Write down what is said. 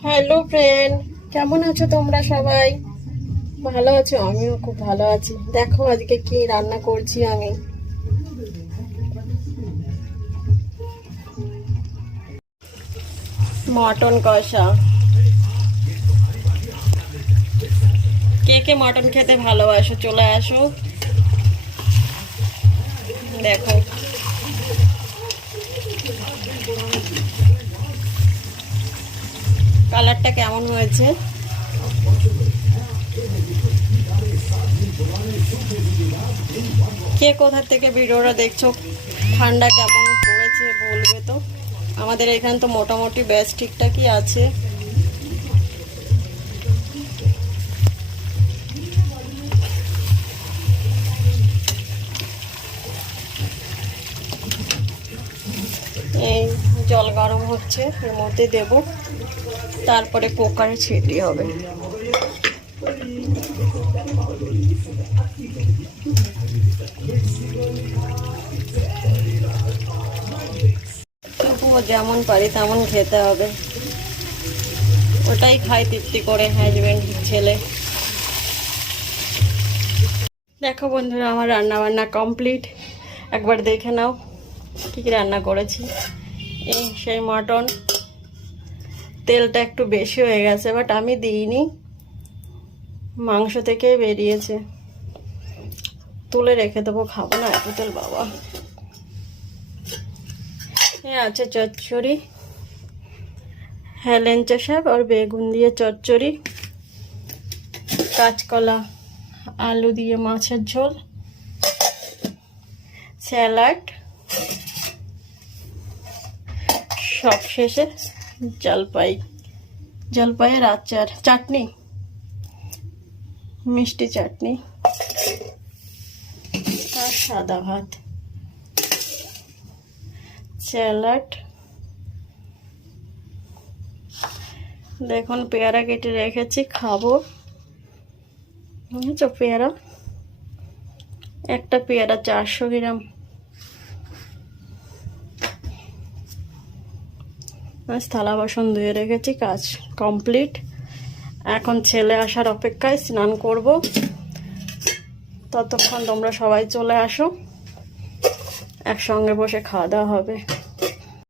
Hello friend, কেমন আছো তোমরা সবাই? ভালো আছো? আমিও খুব ভালো আছি। দেখো আজকে কি রান্না করছি আমি। মটন কষা। কে কে মটন খেতে ভালোবাসো চলে আসো। দেখো কালারটা কেমন হয়েছে। কে কোথা থেকে ভিডিওটা দেখছো, ঠান্ডা কেমন পড়েছে বলবে তো। আমাদের এখানে তো মোটামুটি বেশ ঠিকঠাকই আছে। এই জল গরম হচ্ছে, এর মধ্যে দেব, তারপরে কুকারে ছিটি হবে। তবুও যেমন পারি তেমন খেতে হবে, ওটাই খাই তৃপ্তি করে হাজবেন্ড ছেলে। দেখো বন্ধুরা, আমার রান্না বান্না কমপ্লিট। একবার দেখে নাও কী কী রান্না করেছি। এই সেই মটন, তেলটা একটু বেশি হয়ে গেছে, বাট আমি দিইনি, মাংস থেকে বেরিয়েছে। তুলে রেখে দেবো, খাবো না এত তেল বাবা। এ আছে চচ্চড়ি, হেলেঞ্চা শাক আর বেগুন দিয়ে চচ্চড়ি, কাঁচকলা আলু দিয়ে মাছের ঝোল, স্যালাড, সব শেষে জলপাইয়ের আচার, চাটনি, মিষ্টি চাটনি আর সাদা ভাত, স্যালাড। দেখুন পেয়ারা কেটে রেখেছি, খাবো। বুঝেছো, পেয়ারা, একটা পেয়ারা 400 গ্রাম। থালা বাসন ধুয়ে রেখেছি, কাজ কমপ্লিট। এখন ছেলে আসার অপেক্ষায়, স্নান করব। ততক্ষণ তোমরা সবাই চলে আসো, একসঙ্গে বসে খাওয়া দাওয়া হবে।